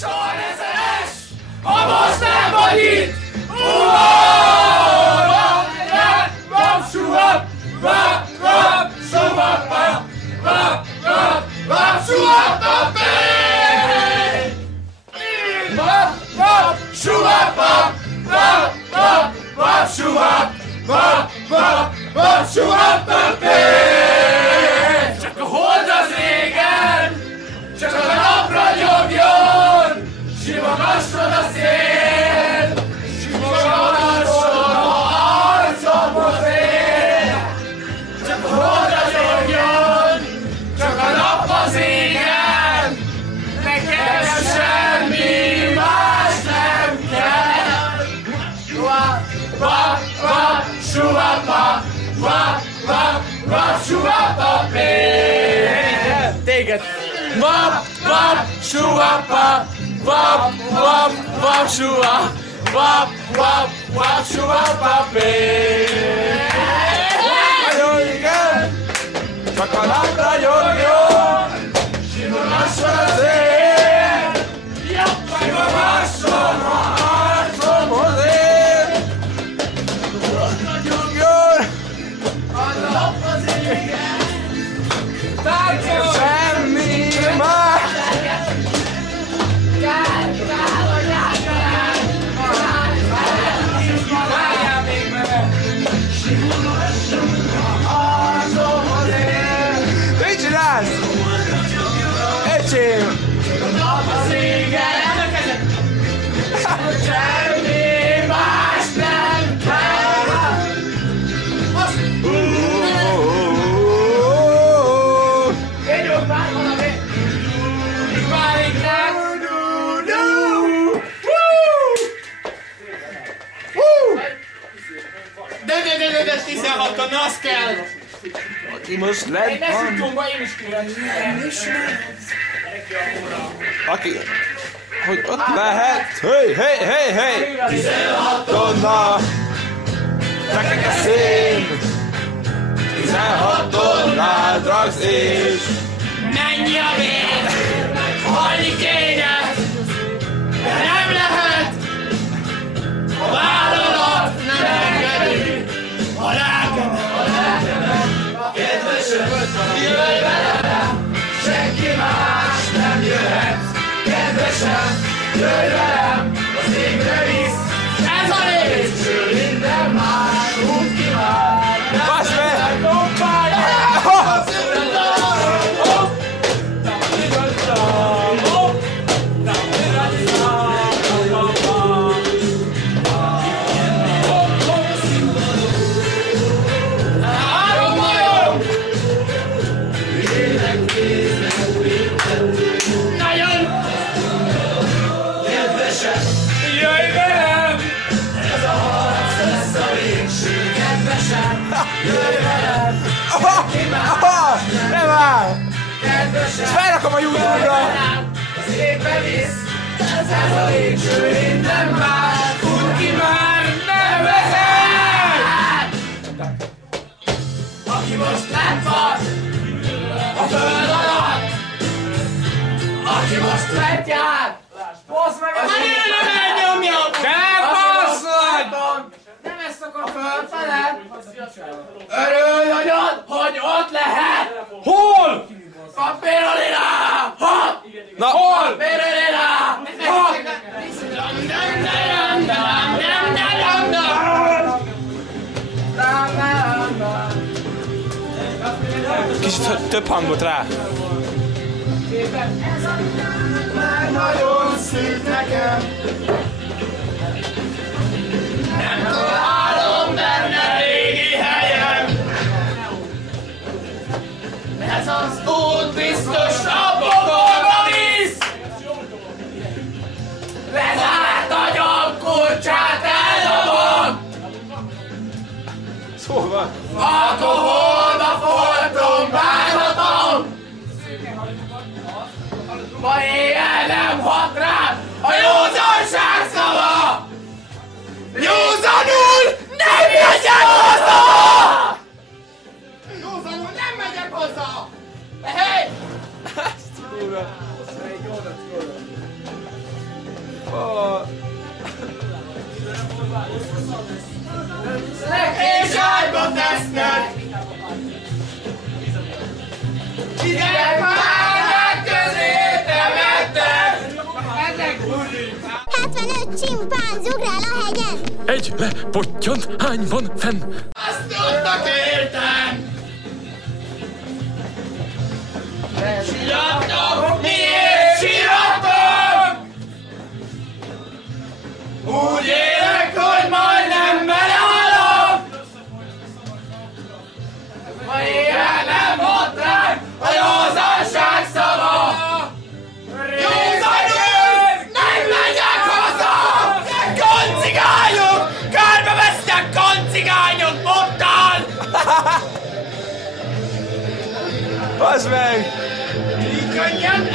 Soha ne szeress, ha most nem vagy itt! Csak a hold az égen, csak a napra nyomjon, simogasson a szél, simogasson a arcomhoz él. Csak a hold az nyomjon, csak a nap az égen, nekem semmi más nem kell. Suapa, suapa, téged. Vap, suapa, suapa, nagyon igen, csak a napra jön, simogasson az él, simogasson a arcomhoz él. A nap az égen, táncolj! Semmi más! Várjál még vele! Mit csinálsz? Öcsém! A nap az égen, semmi más nem kell! Én már valami! Még válik rá! De 16-on, az kell! Aki most lett Egy van. lesütjomba én is kérem. Nem ismer. Aki... Hogy ott lehet. Hey! 16 tonna. Fekete szén. 16 tonnát raksz és... Mennyi a vér? Halni kéne! De nem lehet! A vállalat nem engedi! A lelkemet, a kedvesem, jöjj velem! Senki más nem jöhet! Kedvesem, jöjj velem! Az égre visz! Ez a lépcső, minden más út kíván! Basz meg! Nem áll! Ezt felrakom a YouTube-ra! Az égbe visz, ez a lépcső, minden más út ki már nem vezet! Aki most lent van a föld alatt, aki most lent jár, bozd meg az égbe! Ne nyomja! Ne basszod! Nem ezt szokott fölfele! Örülj nagyon, hogy ott lehet! Hol? Papírolina! Ha! Na! Hol? Papírolina! Ha! Kicsit több hangot rá. Ez a már nagyon szép nekem. Nem találom benne régi helyem. Ez az út biztos a pokolba visz. Lezárt agyam kulcsát eldobom. Szóval. Alkoholba foltom bánatom. Ma éjjel nem hat rám a józanság szava. Józanul nem megyek haza! Józanul nem megyek haza! Hey! kurva. Oh. És ágyban tesznek! Idegmárák közé temettek! 75 csimpánz ugrál a hegyen! Egy lepottyant, hány van fenn? Azt tudtak éltem! Síratok! Miért síratok? Úgy élek, hogy majdnem belehalok! Ma éjjel nem hozták a józanság szava! Józanul! Nem megyek haza! Koncigányok! Kárba vesztek koncigányok bottal! Bazd meg! Így könnyen